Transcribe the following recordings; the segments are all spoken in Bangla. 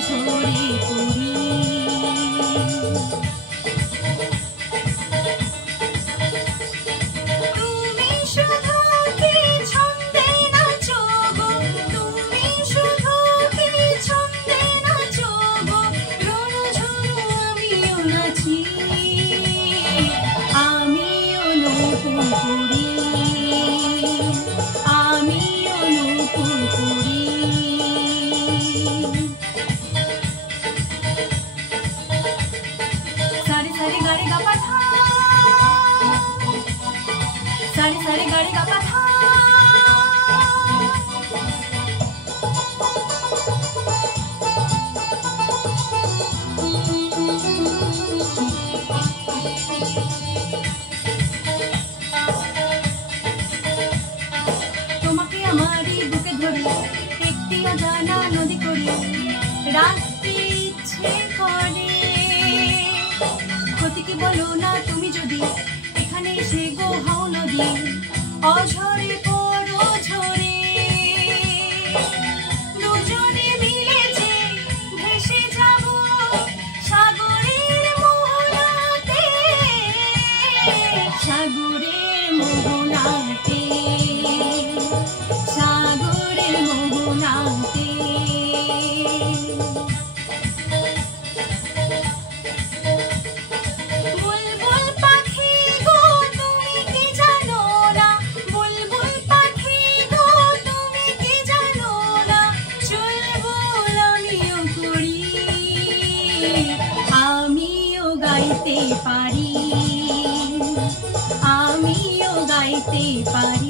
成 सारे सारे गाड़ी का पता তোমাকে আমারই বুকে ধরে দেখতে জানা নদী করি রাত বলো না তুমি যদি, এখানে এসে গো হও নদী, অঝরে পড়ো ঝরে। দুজনে সাগরের মোহনাতে সাগরের মোহনাতে সাগরের মোহনাতে। গাইতে পারি। আমিও গাইতে পারি।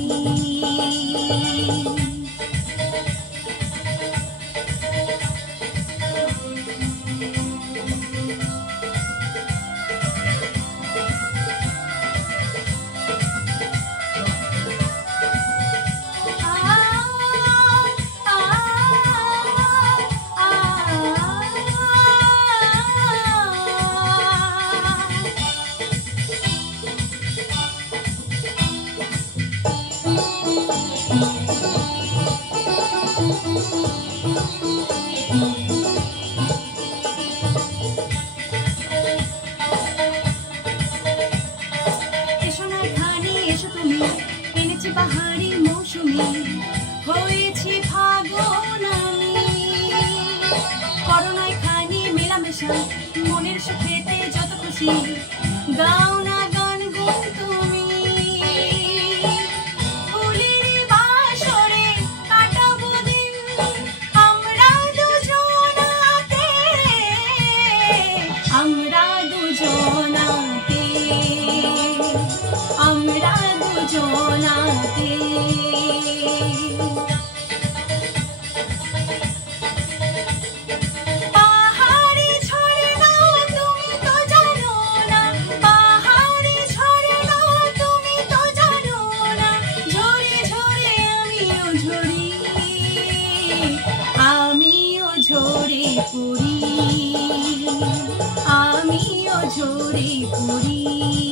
মনের সুখেতে যত খুশি গাও না গান গুন তুমি। আমরা দুজনাতে আমরা দুজনাতে আমিও ঝরে পড়ি